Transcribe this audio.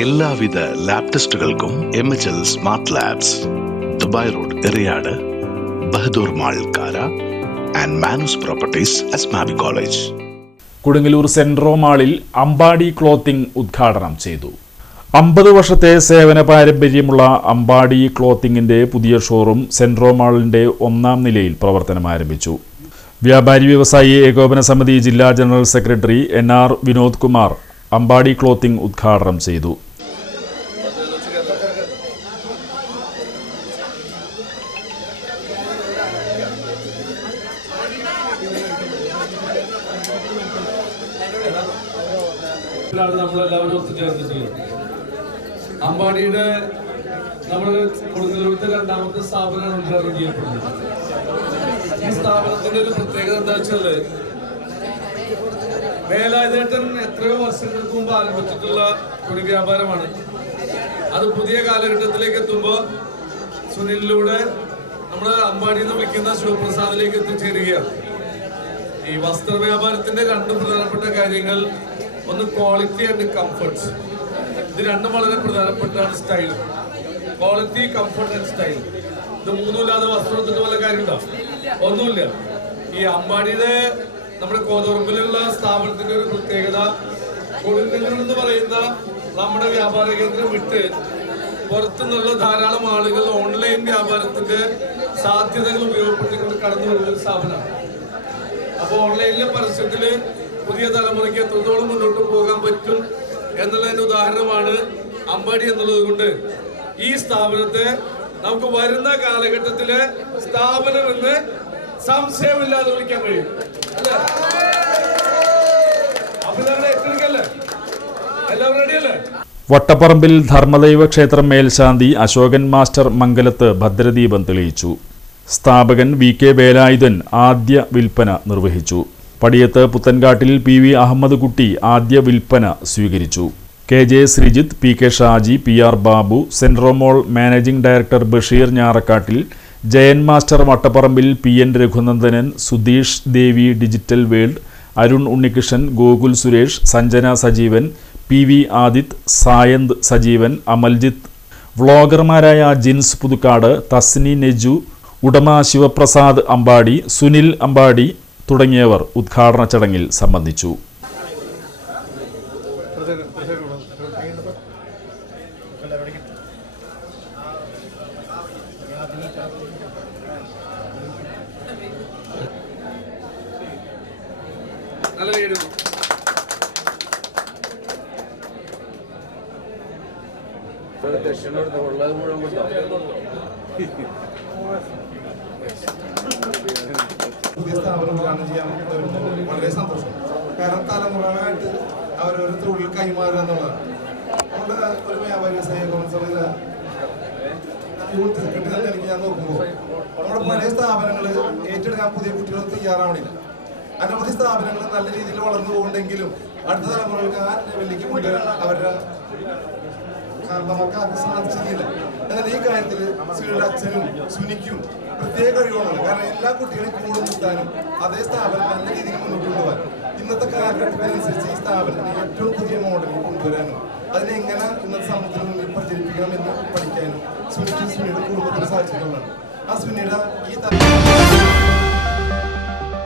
എല്ലാവിധ ലാബ് ടെസ്റ്റുകൾക്കും MHL smart labs, Dubai road, Eriyad, Bahadur mall, Kara and Manoos properties, Asmabi college. Kodungallur Centro മാളിൽ Ambadi clothing ഉദ്ഘാടനം ചെയ്തു. 50 വർഷത്തെ സേവന പാരമ്പര്യമുള്ള അമ്പാടി ക്ലോത്തിങ്ങിന്റെ പുതിയ ഷോറൂം സെൻട്രോ മാളിന്റെ 1ാം നിലയിൽ പ്രവർത്തനം ആരംഭിച്ചു. വ്യാപാരി വ്യവസായി ഏകോപന സമിതി ജില്ലാ general secretary NR Vinod Kumar Ambadi clothing ഉദ്ഘാടനം ചെയ്തു. നമ്മളെല്ലാവരും ഒത്തുചേർന്നിട്ടുള്ളത് അമ്പാടിയുടെ നമ്മൾ കൊടുങ്ങല്ലൂരിലെ 2ാമത്തെ സ്ഥാപനമാണ് ഉദ്ഘാടനം ചെയ്യപ്പെടുന്നത്. ഈ സ്ഥാപനത്തിന്റെ ഒരു പ്രത്യേകത എന്താ വെച്ചാല്, വേലായുധേട്ടൻ എത്രയോ വർഷങ്ങൾക്ക് മുമ്പ് ആരംഭിച്ചിട്ടുള്ള ഒരു വ്യാപാരമാണ്. അത് പുതിയ കാലഘട്ടത്തിലേക്ക് എത്തുമ്പോൾ സുനിലിലൂടെ നമ്മൾ അമ്പാടി എന്ന് വിളിക്കുന്ന ശിവപ്രസാദിലേക്ക് എത്തിച്ചേരുകയാണ്. ഈ വസ്ത്ര വ്യാപാരത്തിന്റെ 2 പ്രധാനപ്പെട്ട കാര്യങ്ങൾ, ഒന്ന് ക്വാളിറ്റി ആൻഡ് കംഫർട്ട്സ്. ഇത് 2 വളരെ പ്രധാനപ്പെട്ടാണ്. Style, quality, comfort and style. ഇത് 3 ഇല്ലാതെ വസ്ത്രം എടുത്തിട്ട് വല്ല കാര്യമുണ്ടോ? ഒന്നുമില്ല. ഈ അമ്പാടിയുടെ നമ്മുടെ കോതോറമ്പിലുള്ള സ്ഥാപനത്തിന്റെ ഒരു പ്രത്യേകത, കൊടുങ്ങല്ലൂർ എന്ന് പറയുന്ന നമ്മുടെ വ്യാപാര കേന്ദ്രം വിട്ട് പുറത്തുനിന്നുള്ള ധാരാളം ആളുകൾ ഓൺലൈൻ വ്യാപാരത്തിന്റെ സാധ്യതകൾ ഉപയോഗപ്പെടുത്തിക്കൊണ്ട് കടന്നു വരുന്ന ഒരു സ്ഥാപനമാണ്. അപ്പോൾ ഓൺലൈനിലെ പരസ്യത്തില് പുതിയ തലമുറയ്ക്ക് എത്രത്തോളം മുന്നോട്ട് പോകാൻ പറ്റും എന്നുള്ളതിന്റെ ഉദാഹരണമാണ് അമ്പാടി എന്നുള്ളത് കൊണ്ട് ഈ സ്ഥാപനത്തെ നമുക്ക് വരുന്ന കാലഘട്ടത്തിലെ സ്ഥാപനം എന്ന് സംശയമില്ലാതെ വിളിക്കാൻ കഴിയും. അല്ലേ? അപ്പൊ ഏറ്റെടുക്കല്ലേ? എല്ലാവരും റെഡിയല്ലേ? വട്ടപ്പറമ്പിൽ ധർമ്മദൈവ ക്ഷേത്രം മേൽശാന്തി അശോകൻ മാസ്റ്റർ മംഗലത്ത് ഭദ്രദീപം തെളിയിച്ചു. സ്ഥാപകൻ VK വേലായുധൻ ആദ്യ വിൽപ്പന നിർവഹിച്ചു. പടിയത്ത് പുത്തൻകാട്ടിൽ PV അഹമ്മദ് കുട്ടി ആദ്യ വിൽപ്പന സ്വീകരിച്ചു. KJ Sreejith, PK Shaji, PR Babu, Centro mall managing director Basheer Njarakkattil, Jayan master Vattaparambil, PN Raghunandanan, Sudheesh Devi digital world, Arun Unnikrishnan, Gokul Suresh, Sanjana Sajeevan, PV Adith, Sayanth Sajeevan, Amaljith, വ്ളോഗർമാരായ ജിൻസ് പുതുക്കാട്, തസ്നി നെജു, ഉടമ ശിവപ്രസാദ് അമ്പാടി, സുനിൽ അമ്പാടി തുടങ്ങിയവർ ഉദ്ഘാടന ചടങ്ങിൽ സംബന്ധിച്ചു. പുതിയ സ്ഥാപനം ഉദ്ഘാടനം ചെയ്യാൻ വളരെ സന്തോഷം. കാരണം തലമുറകളായിട്ട് അവരൊരു തൊഴിൽ കൈമാറുക എന്നുള്ളതാണ്. നമ്മുടെ ഒരു വ്യാപാരി വ്യവസായ യൂണിറ്റ് സെക്രട്ടറി തന്നെ എനിക്ക് ഞാൻ നോക്കുമ്പോൾ നമ്മുടെ പഴയ സ്ഥാപനങ്ങൾ ഏറ്റെടുക്കാൻ പുതിയ കുട്ടികൾ തയ്യാറാവണില്ല. അനവധി സ്ഥാപനങ്ങൾ നല്ല രീതിയിൽ വളർന്നു പോകുന്നുണ്ടെങ്കിലും അടുത്ത തലമുറകൾക്ക് ആ ലെവലിലേക്ക് കൊണ്ടുവരാൻ അവരുടെ നമുക്ക് അത് സാധിച്ചില്ല. എന്നാൽ ഈ കാര്യത്തിൽ സുനിയുടെ അച്ഛനും സുനിക്കും പ്രത്യേക കഴിവുകളുണ്ട്. കാരണം എല്ലാ കുട്ടികളെയും കൂടെ നിർത്താനും അതേ സ്ഥാപനം നല്ല രീതിയിൽ മുന്നോട്ട് കൊണ്ടുപോകാൻ ഇന്നത്തെ കാലഘട്ടത്തിനനുസരിച്ച് ഈ സ്ഥാപനത്തിന് ഏറ്റവും പുതിയ മോഡലിൽ കൊണ്ടുവരാനും അതിനെ എങ്ങനെ ഇന്നത്തെ സമൂഹത്തിന് മുന്നിൽ പ്രചരിപ്പിക്കണമെന്ന് പഠിക്കാനും സുനിയുടെ കുടുംബത്തിന് സാധിച്ചിട്ടുള്ളതാണ്. ആ സുനിയുടെ ഈ